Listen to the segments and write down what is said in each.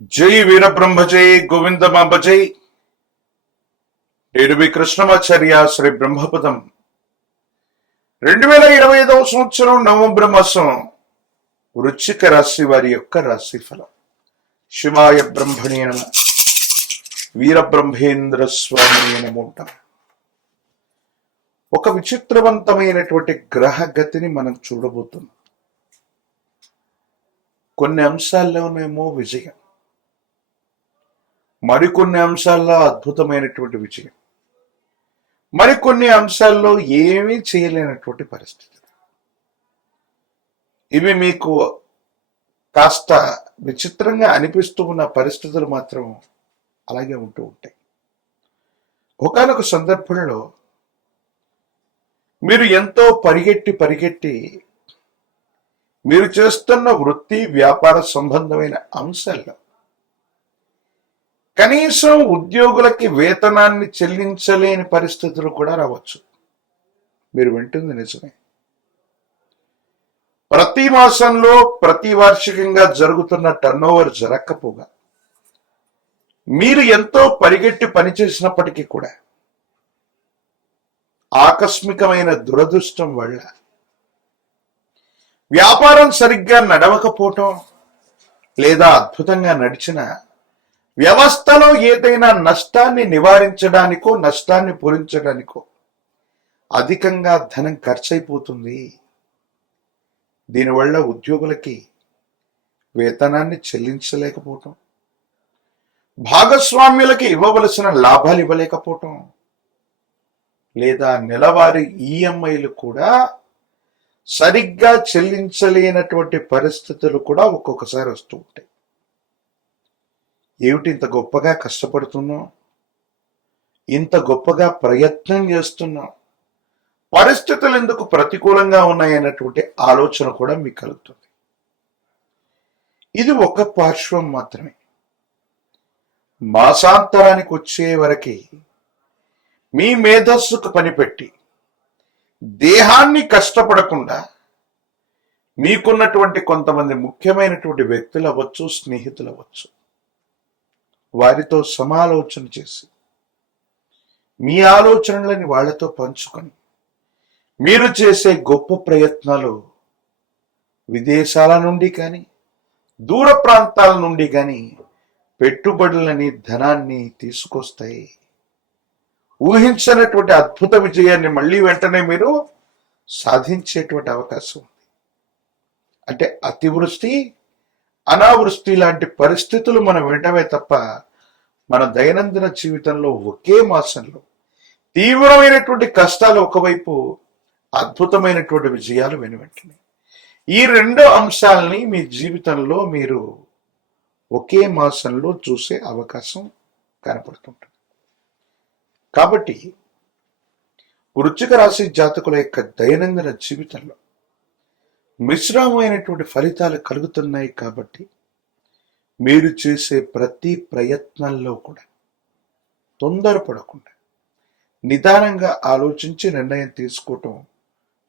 జై వీరబ్రహ్మ జై గోవిందమాంబ జై. ఏడువి కృష్ణమాచార్య శ్రీ బ్రహ్మపదం 2025 సంవత్సరం నవంబర్ మాసం వృశ్చిక రాశి వారి యొక్క రాశిఫలం. శివాయ బ్రహ్మణే నమః, వీరబ్రహ్మేంద్ర స్వామి నమో నమః. ఒక విచిత్రవంతమైనటువంటి గ్రహ గతిని మనం చూడబోతున్నాం. కొన్ని అంశాల్లోనేమో విజయం, మరికొన్ని అంశాల్లో అద్భుతమైనటువంటి విజయం, మరికొన్ని అంశాల్లో ఏమీ చేయలేనటువంటి పరిస్థితి. ఇవి మీకు కాస్త విచిత్రంగా అనిపిస్తూ ఉన్న పరిస్థితులు మాత్రం అలాగే ఉంటూ ఉంటాయి. ఒకానొక సందర్భంలో మీరు ఎంతో పరిగెట్టి మీరు చేస్తున్న వృత్తి వ్యాపార సంబంధమైన అంశాల్లో కనీసం ఉద్యోగులకి వేతనాన్ని చెల్లించలేని పరిస్థితులు కూడా రావచ్చు. మీరు వింటుంది నిజమే. ప్రతి మాసంలో ప్రతి వార్షికంగా జరుగుతున్న టర్నోవర్ జరగకపోగా మీరు ఎంతో పరిగెట్టి పనిచేసినప్పటికీ కూడా ఆకస్మికమైన దురదృష్టం వల్ల వ్యాపారం సరిగ్గా నడవకపోవటం, లేదా అద్భుతంగా నడిచిన వ్యవస్థలో ఏదైనా నష్టాన్ని నివారించడానికో నష్టాన్ని పూరించడానికో అధికంగా ధనం ఖర్చయిపోతుంది. దీనివల్ల ఉద్యోగులకి వేతనాన్ని చెల్లించలేకపోవటం, భాగస్వామ్యులకి ఇవ్వవలసిన లాభాలు ఇవ్వలేకపోవటం, లేదా నెలవారీ ఈఎంఐలు కూడా సరిగ్గా చెల్లించలేనటువంటి పరిస్థితులు కూడా ఒక్కొక్కసారి వస్తూ ఉంటాయి. ఏమిటి ఇంత గొప్పగా కష్టపడుతున్నాం, ఇంత గొప్పగా ప్రయత్నం చేస్తున్నాం, పరిస్థితులు ఎందుకు ప్రతికూలంగా ఉన్నాయన్నటువంటి ఆలోచన కూడా మీకు కలుగుతుంది. ఇది ఒక పార్శ్వం మాత్రమే. మాసాంతరానికి వచ్చే వరకు మీ మేధస్సుకు పనిపెట్టి దేహాన్ని కష్టపడకుండా మీకున్నటువంటి కొంతమంది ముఖ్యమైనటువంటి వ్యక్తులు అవ్వచ్చు, స్నేహితులు అవ్వచ్చు, వారితో సమాలోచన చేసి మీ ఆలోచనలని వాళ్లతో పంచుకొని మీరు చేసే గొప్ప ప్రయత్నాలు విదేశాల నుండి కానీ దూర ప్రాంతాల నుండి కానీ పెట్టుబడులని ధనాన్ని తీసుకొస్తాయి. ఊహించనటువంటి అద్భుత విజయాన్ని మళ్ళీ వెంటనే మీరు సాధించేటువంటి అవకాశం ఉంది. అంటే అతివృష్టి అనావృష్టి లాంటి పరిస్థితులు మనం వినటమే తప్ప మన దైనందిన జీవితంలో ఒకే మాసంలో తీవ్రమైనటువంటి కష్టాలు ఒకవైపు, అద్భుతమైనటువంటి విజయాలు వెనువెంటనే. ఈ రెండు అంశాలని మీ జీవితంలో మీరు ఒకే మాసంలో చూసే అవకాశం కనపడుతుంటుంది. కాబట్టి వృశ్చిక రాశి జాతకుల యొక్క దైనందిన జీవితంలో మిశ్రమమైనటువంటి ఫలితాలు కలుగుతున్నాయి. కాబట్టి మీరు చేసే ప్రతి ప్రయత్నంలో కూడా తొందరపడకుండా నిదానంగా ఆలోచించి నిర్ణయం తీసుకోవటం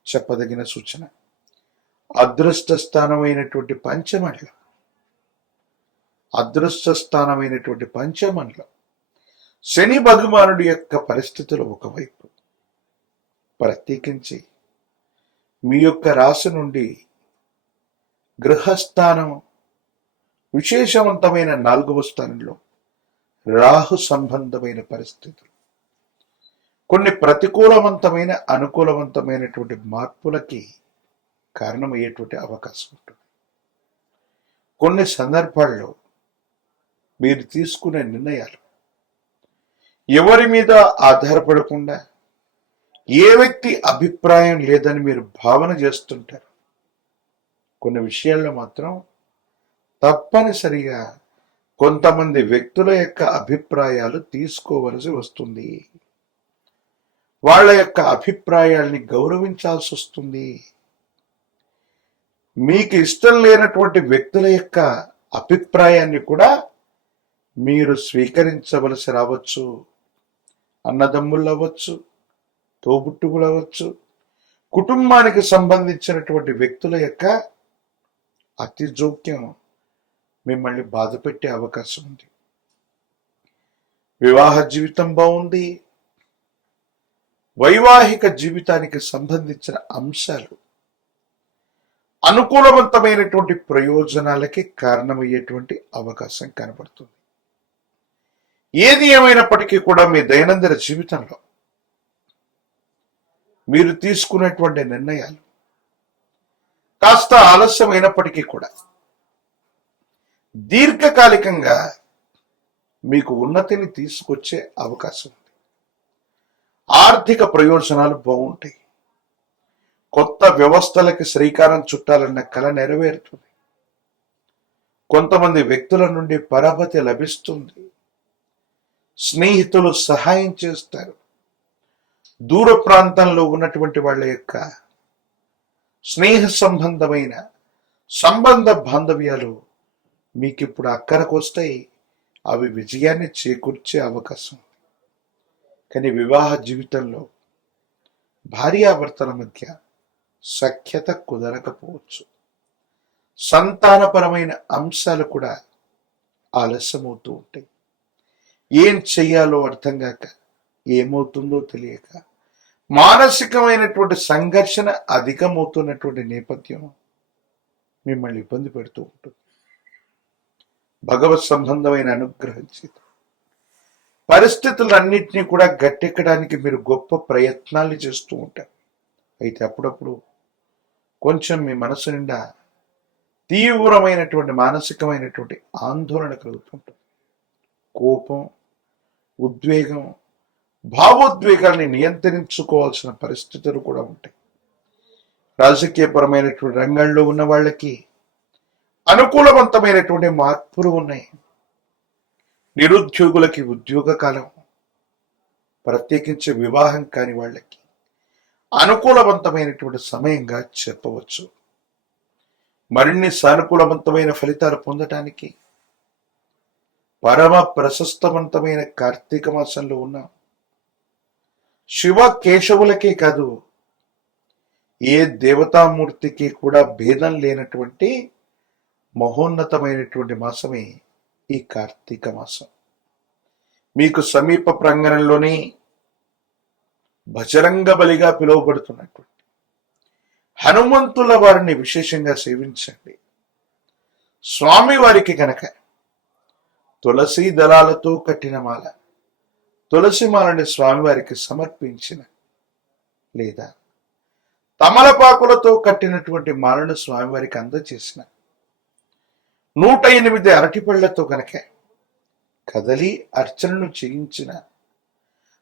చెప్పదగిన సూచన. అదృష్ట స్థానమైనటువంటి పంచమంలో శని భగవానుడి యొక్క పరిస్థితులు ఒకవైపు, ప్రత్యేకించి మీ యొక్క రాశి నుండి గృహస్థానం విశేషవంతమైన 4వ స్థానంలో రాహు సంబంధమైన పరిస్థితులు కొన్ని ప్రతికూలవంతమైన అనుకూలవంతమైనటువంటి మార్పులకి కారణమయ్యేటువంటి అవకాశం ఉంటుంది. కొన్ని సందర్భాల్లో మీరు తీసుకునే నిర్ణయాలు ఎవరి మీద ఆధారపడకుండా, ఏ వ్యక్తి అభిప్రాయం లేదని మీరు భావన చేస్తుంటారు. కొన్ని విషయాల్లో మాత్రం తప్పనిసరిగా కొంతమంది వ్యక్తుల యొక్క అభిప్రాయాలు తీసుకోవలసి వస్తుంది. వాళ్ళ యొక్క అభిప్రాయాల్ని గౌరవించాల్సి వస్తుంది. మీకు ఇష్టం లేనటువంటి వ్యక్తుల యొక్క అభిప్రాయాన్ని కూడా మీరు స్వీకరించవలసి రావచ్చు. అన్నదమ్ములు అవ్వచ్చు, తోబుట్టువులు అవ్వచ్చు, కుటుంబానికి సంబంధించినటువంటి వ్యక్తుల యొక్క అతి జోక్యం మిమ్మల్ని బాధ పెట్టే అవకాశం ఉంది. వివాహ జీవితం బాగుంది. వైవాహిక జీవితానికి సంబంధించిన అంశాలు అనుకూలవంతమైనటువంటి ప్రయోజనాలకి కారణమయ్యేటువంటి అవకాశం కనబడుతుంది. ఏది ఏమైనప్పటికీ కూడా మీ దైనందిన జీవితంలో మీరు తీసుకునేటువంటి నిర్ణయాలు కాస్త ఆలస్యమైనప్పటికీ కూడా దీర్ఘకాలికంగా మీకు ఉన్నతిని తీసుకొచ్చే అవకాశం ఉంది. ఆర్థిక ప్రయోజనాలు బాగుంటాయి. కొత్త వ్యవస్థలకి శ్రీకారం చుట్టాలన్న కల నెరవేరుతుంది. కొంతమంది వ్యక్తుల నుండి పరపతి లభిస్తుంది. స్నేహితులు సహాయం చేస్తారు. దూర ప్రాంతంలో ఉన్నటువంటి వాళ్ళ యొక్క స్నేహ సంబంధమైన సంబంధ బాంధవ్యాలు మీకు ఇప్పుడు అక్కరకు వస్తాయి. అవి విజయాన్ని చేకూర్చే అవకాశం. కానీ వివాహ జీవితంలో భార్యాభర్తల మధ్య సఖ్యత కుదరకపోవచ్చు. సంతానపరమైన అంశాలు కూడా ఆలస్యమవుతూ ఉంటాయి. ఏం చెయ్యాలో అర్థం కాక, ఏమవుతుందో తెలియక మానసికమైనటువంటి సంఘర్షణ అధికమవుతున్నటువంటి నేపథ్యం మిమ్మల్ని ఇబ్బంది పెడుతూ ఉంటుంది. భగవత్ సంబంధమైన అనుగ్రహం చేత పరిస్థితులన్నింటినీ కూడా గట్టెక్కడానికి మీరు గొప్ప ప్రయత్నాలు చేస్తూ ఉంటారు. అయితే అప్పుడప్పుడు కొంచెం మీ మనసు నిండా తీవ్రమైనటువంటి మానసికమైనటువంటి ఆందోళన కలుగుతుంటుంది. కోపం, ఉద్వేగం, భావోద్వేగాల్ని నియంత్రించుకోవాల్సిన పరిస్థితులు కూడా ఉంటాయి. రాజకీయపరమైనటువంటి రంగంలో ఉన్న వాళ్ళకి అనుకూలవంతమైనటువంటి మార్పులు ఉన్నాయి. నిరుద్యోగులకి ఉద్యోగ కాలం, ప్రత్యేకించి వివాహం కాని వాళ్ళకి అనుకూలవంతమైనటువంటి సమయంగా చెప్పవచ్చు. మరిన్ని సానుకూలవంతమైన ఫలితాలు పొందటానికి పరమ ప్రశస్తవంతమైన కార్తీక మాసంలో ఉన్న శివ కేశవులకే కాదు, ఏ దేవతామూర్తికి కూడా భేదం లేనటువంటి మహోన్నతమైనటువంటి మాసమే ఈ కార్తీక మాసం. మీకు సమీప ప్రాంగణంలోనే బజరంగ బలిగా పిలువబడుతున్నటువంటి హనుమంతుల వారిని విశేషంగా సేవించండి. స్వామి వారికి కనుక తులసి దళాలతో కట్టిన మాల, తులసి మాలని స్వామివారికి సమర్పించిన, లేదా తమలపాకులతో కట్టినటువంటి మాలను స్వామివారికి అందజేసిన, 108 అరటిపళ్లతో కనుక కదలి అర్చనను చేయించిన,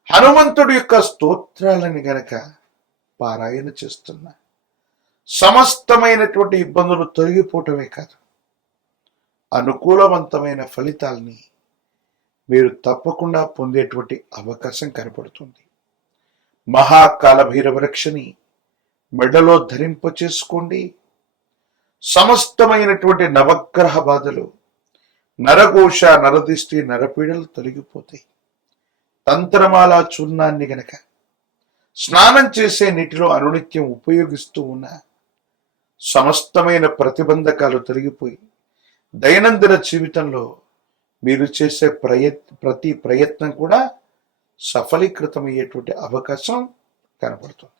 హనుమంతుడి యొక్క స్తోత్రాలని గనక పారాయణ చేస్తున్న, సమస్తమైనటువంటి ఇబ్బందులు తొలగిపోవటమే కాదు, అనుకూలవంతమైన ఫలితాల్ని మీరు తప్పకుండా పొందేటువంటి అవకాశం కనపడుతుంది. మహాకాలభైరవ రక్షని మెడలో ధరింప చేసుకోండి. సమస్తమైనటువంటి నవగ్రహ బాధలు, నరఘోష, నరదిష్టి, నరపీడలు తొలగిపోతాయి. తంత్రమాల చూర్ణాన్ని గనక స్నానం చేసే నీటిలో అనునిత్యం ఉపయోగిస్తూ ఉన్న సమస్తమైన ప్రతిబంధకాలు తొలగిపోయి దైనందిన జీవితంలో మీరు చేసే ప్రతి ప్రయత్నం కూడా సఫలీకృతమయ్యేటువంటి అవకాశం కనపడుతుంది.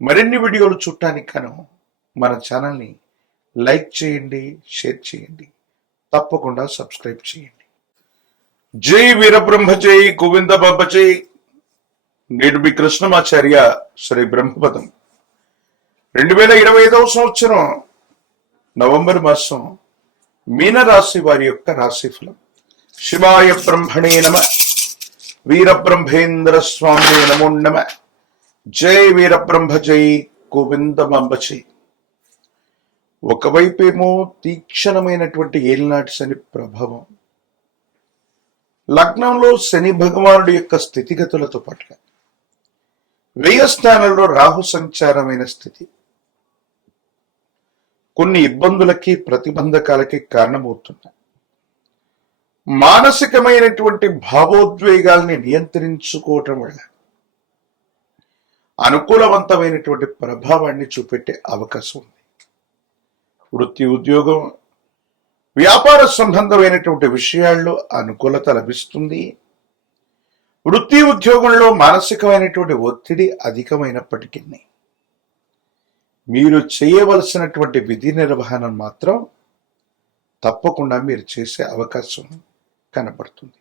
మరిన్ని వీడియోలు చూడటానికి గాను మన ఛానల్ని లైక్ చేయండి, షేర్ చేయండి, తప్పకుండా సబ్స్క్రైబ్ చేయండి. జై వీరబ్రహ్మ, జై గోవింద బాబా, జై. నేడు మీ కృష్ణమాచార్య శ్రీ బ్రహ్మపదం 2025వ సంవత్సరం నవంబర్ మాసం మీనరాశి వారి యొక్క రాశిఫలం. శివాయ బ్రహ్మణే నమ, వీరబ్రహ్మేంద్ర స్వామి నమో నమ. జై వీరబ్రహ్మ, జై గోవిందమాంబ, జై. ఒకవైపేమో తీక్షణమైనటువంటి ఏలినాటి శని ప్రభావం, లగ్నంలో శని భగవానుడి యొక్క స్థితిగతులతో పాటుగా వ్యయ స్థానంలో రాహు సంచారమైన స్థితి కొన్ని ఇబ్బందులకి, ప్రతిబంధకాలకి కారణమవుతున్నాయి. మానసికమైనటువంటి భావోద్వేగాల్ని నియంత్రించుకోవటం వల్ల అనుకూలవంతమైనటువంటి ప్రభావాన్ని చూపెట్టే అవకాశం ఉంది. వృత్తి, ఉద్యోగం, వ్యాపార సంబంధమైనటువంటి విషయాల్లో అనుకూలత లభిస్తుంది. వృత్తి ఉద్యోగంలో మానసికమైనటువంటి ఒత్తిడి అధికమైనప్పటికీ మీరు చేయవలసినటువంటి విధి నిర్వహణ మాత్రం తప్పకుండా మీరు చేసే అవకాశం కనబడుతుంది.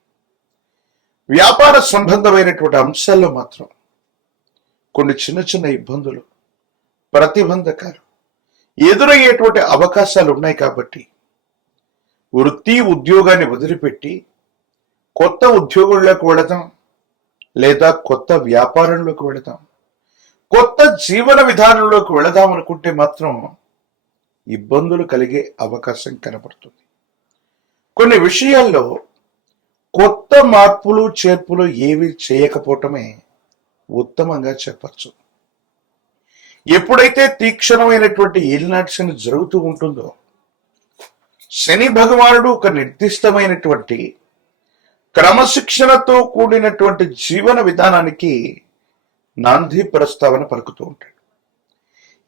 వ్యాపార సంబంధమైనటువంటి అంశాల్లో మాత్రం కొన్ని చిన్న చిన్న ఇబ్బందులు, ప్రతిబంధకాలు ఎదురయ్యేటువంటి అవకాశాలు ఉన్నాయి. కాబట్టి వృత్తి ఉద్యోగాన్ని వదిలిపెట్టి కొత్త ఉద్యోగంలోకి వెళదాం, లేదా కొత్త వ్యాపారంలోకి వెళదాం, కొత్త జీవన విధానంలోకి వెళదాం అనుకుంటే మాత్రం ఇబ్బందులు కలిగే అవకాశం కనబడుతుంది. కొన్ని విషయాల్లో కొత్త మార్పులు చేర్పులు ఏవి చేయకపోవటమే ఉత్తమంగా చెప్పచ్చు. ఎప్పుడైతే తీక్షణమైనటువంటి ఏలినాటి శని జరుగుతూ ఉంటుందో, శని భగవానుడు ఒక నిర్దిష్టమైనటువంటి క్రమశిక్షణతో కూడినటువంటి జీవన విధానానికి నాంది ప్రస్తావన పలుకుతూ ఉంటాడు.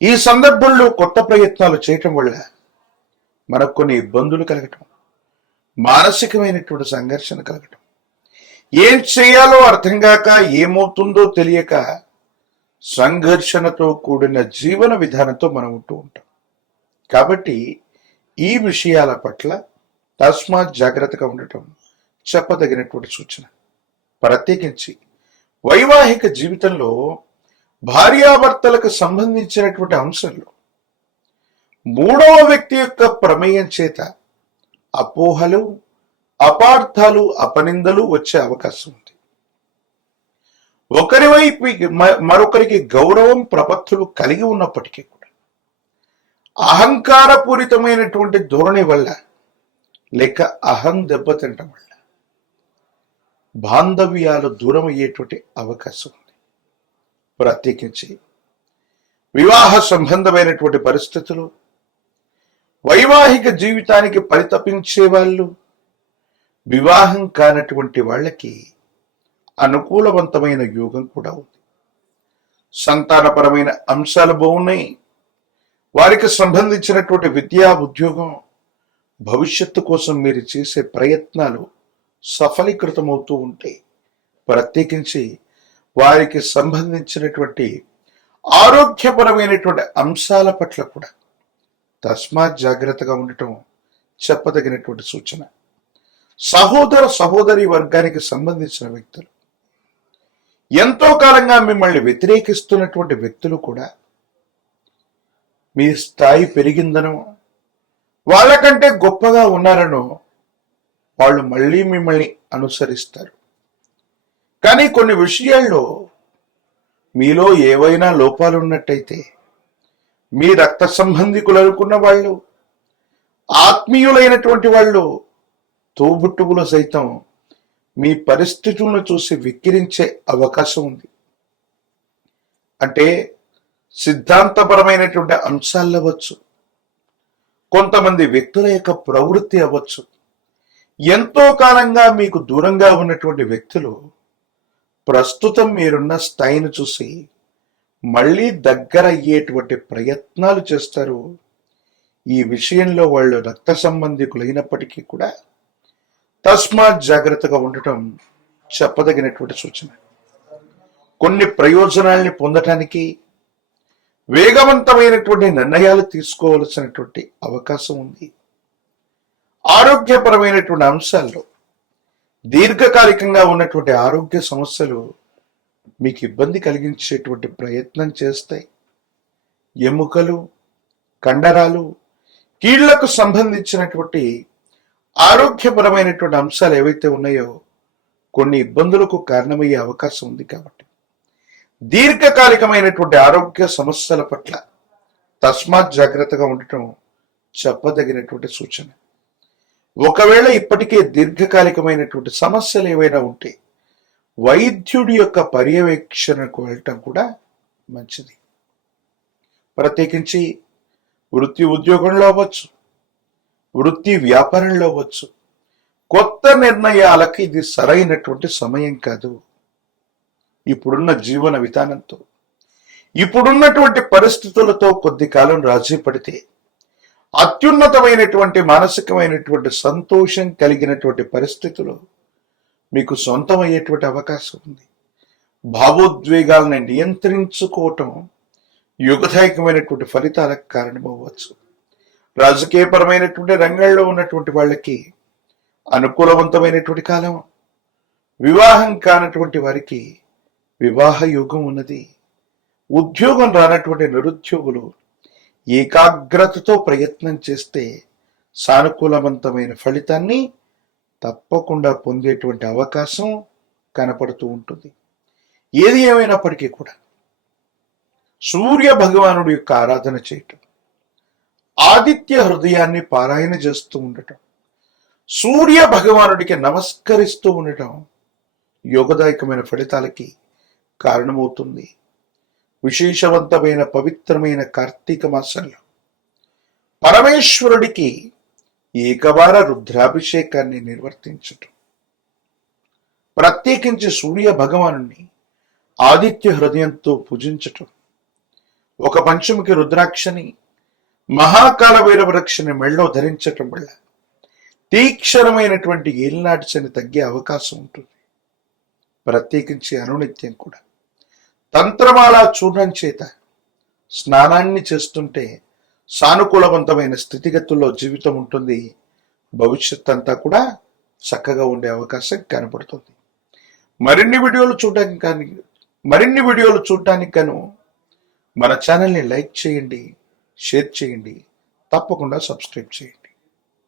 ఈ సందర్భంలో కొత్త ప్రయత్నాలు చేయటం వల్ల మనకు కొన్ని ఇబ్బందులు కలగటం, మానసికమైనటువంటి సంఘర్షణ కలగటం, ఏం చేయాలో అర్థం కాక, ఏమవుతుందో తెలియక సంఘర్షణతో కూడిన జీవన విధానంతో మనం ఉంటూ ఉంటాం. కాబట్టి ఈ విషయాల పట్ల తస్మాత్ జాగ్రత్తగా ఉండటం చెప్పదగినటువంటి సూచన. ప్రత్యేకించి వైవాహిక జీవితంలో భార్యాభర్తలకు సంబంధించినటువంటి అంశంలో మూడవ వ్యక్తి యొక్క ప్రమేయం చేత అపోహలు, అపార్థాలు, అపనిందలు వచ్చే అవకాశం ఉంది. ఒకరి వైపు మరొకరికి గౌరవం, ప్రపత్తులు కలిగి ఉన్నప్పటికీ కూడా అహంకారపూరితమైనటువంటి ధోరణి వల్ల, లేక అహం దెబ్బతింటం వల్ల బాంధవ్యాలు దూరం అయ్యేటువంటి అవకాశం ఉంది. ప్రత్యేకించి వివాహ సంబంధమైనటువంటి పరిస్థితులు, వైవాహిక జీవితానికి పరితపించే వాళ్ళు, వివాహం కానటువంటి వాళ్ళకి అనుకూలవంతమైన యోగం కూడా ఉంది. సంతానపరమైన అంశాలు బాగున్నాయి. వారికి సంబంధించినటువంటి విద్యా, ఉద్యోగం, భవిష్యత్తు కోసం మీరు చేసే ప్రయత్నాలు సఫలీకృతమవుతూ ఉంటాయి. ప్రత్యేకించి వారికి సంబంధించినటువంటి ఆరోగ్యపరమైనటువంటి అంశాల పట్ల కూడా తస్మాత్ జాగ్రత్తగా ఉండటం చెప్పదగినటువంటి సూచన. సహోదర సహోదరి వర్గానికి సంబంధించిన వ్యక్తులు, ఎంతో కాలంగా మిమ్మల్ని వ్యతిరేకిస్తున్నటువంటి వ్యక్తులు కూడా మీ స్థాయి పెరిగిందనో, వాళ్ళకంటే గొప్పగా ఉన్నారనో వాళ్ళు మళ్ళీ మిమ్మల్ని అనుసరిస్తారు. కానీ కొన్ని విషయాల్లో మీలో ఏవైనా లోపాలు ఉన్నట్టయితే మీ రక్త సంబంధికులు అనుకున్న వాళ్ళు, ఆత్మీయులైనటువంటి వాళ్ళు, తోబుట్టువులు సైతం మీ పరిస్థితులను చూసి విక్కిరించే అవకాశం ఉంది. అంటే సిద్ధాంతపరమైనటువంటి అంశాలు అవ్వచ్చు, కొంతమంది వ్యక్తుల యొక్క ప్రవృత్తి అవ్వచ్చు. ఎంతో కాలంగా మీకు దూరంగా ఉన్నటువంటి వ్యక్తులు ప్రస్తుతం మీరున్న స్థాయిని చూసి మళ్ళీ దగ్గర అయ్యేటువంటి ప్రయత్నాలు చేస్తారు. ఈ విషయంలో వాళ్ళు రక్త సంబంధికులైనప్పటికీ కూడా తస్మాత్ జాగ్రత్తగా ఉండటం చెప్పదగినటువంటి సూచన. కొన్ని ప్రయోజనాల్ని పొందటానికి వేగవంతమైనటువంటి నిర్ణయాలు తీసుకోవలసినటువంటి అవకాశం ఉంది. ఆరోగ్యపరమైనటువంటి అంశాల్లో దీర్ఘకాలికంగా ఉన్నటువంటి ఆరోగ్య సమస్యలు మీకు ఇబ్బంది కలిగించేటువంటి ప్రయత్నం చేస్తాయి. ఎముకలు, కండరాలు, కీళ్లకు సంబంధించినటువంటి ఆరోగ్యపరమైనటువంటి అంశాలు ఏవైతే ఉన్నాయో కొన్ని ఇబ్బందులకు కారణమయ్యే అవకాశం ఉంది. కాబట్టి దీర్ఘకాలికమైనటువంటి ఆరోగ్య సమస్యల పట్ల తస్మాత్ జాగ్రత్తగా ఉండటం చెప్పదగినటువంటి సూచన. ఒకవేళ ఇప్పటికే దీర్ఘకాలికమైనటువంటి సమస్యలు ఏవైనా ఉంటే వైద్యుడి యొక్క పర్యవేక్షణకు వెళ్ళటం కూడా మంచిది. ప్రత్యేకించి వృత్తి ఉద్యోగంలో అవ్వచ్చు, వృత్తి వ్యాపారంలో అవ్వచ్చు, కొత్త నిర్ణయాలకు ఇది సరైనటువంటి సమయం కాదు. ఇప్పుడున్న జీవన విధానంతో, ఇప్పుడున్నటువంటి పరిస్థితులతో కొద్ది కాలం రాజీ పడితే అత్యున్నతమైనటువంటి మానసికమైనటువంటి సంతోషం కలిగినటువంటి పరిస్థితులు మీకు సొంతమయ్యేటువంటి అవకాశం ఉంది. భావోద్వేగాలను నియంత్రించుకోవటం యుగదాయకమైనటువంటి ఫలితాలకు కారణమవ్వచ్చు. రాజకీయపరమైనటువంటి రంగాల్లో ఉన్నటువంటి వాళ్ళకి అనుకూలవంతమైనటువంటి కాలం. వివాహం కానటువంటి వారికి వివాహ యోగం ఉన్నది. ఉద్యోగం రానటువంటి నిరుద్యోగులు ఏకాగ్రతతో ప్రయత్నం చేస్తే సానుకూలవంతమైన ఫలితాన్ని తప్పకుండా పొందేటువంటి అవకాశం కనపడుతూ ఉంటుంది. ఏది ఏమైనప్పటికీ కూడా సూర్య భగవానుడి యొక్క ఆరాధన చేయటం, ఆదిత్య హృదయాన్ని పారాయణ చేస్తూ ఉండటం, సూర్య భగవానుడికి నమస్కరిస్తూ ఉండటం యోగదాయకమైన ఫలితాలకి కారణమవుతుంది. విశేషవంతమైన పవిత్రమైన కార్తీక మాసంలో పరమేశ్వరుడికి ఏకవార రుద్రాభిషేకాన్ని నిర్వర్తించటం, ప్రత్యేకించి సూర్య భగవానుని ఆదిత్య హృదయంతో పూజించటం, ఒక పంచముఖి రుద్రాక్షని మహాకాల భైరవరక్షని మెళ్ళో ధరించటం వల్ల తీక్షణమైనటువంటి ఏలినాటి శని తగ్గే అవకాశం ఉంటుంది. ప్రత్యేకించి అనునిత్యం కూడా తంత్రమాల చూర్ణం చేత స్నానాన్ని చేస్తుంటే సానుకూలవంతమైన స్థితిగతుల్లో జీవితం ఉంటుంది. భవిష్యత్ అంతా కూడా చక్కగా ఉండే అవకాశం కనబడుతుంది. మరిన్ని వీడియోలు చూడటానికి గాను మన ఛానల్ని లైక్ చేయండి, షేర్ చేయండి, తప్పకుండా సబ్స్క్రైబ్ చేయండి.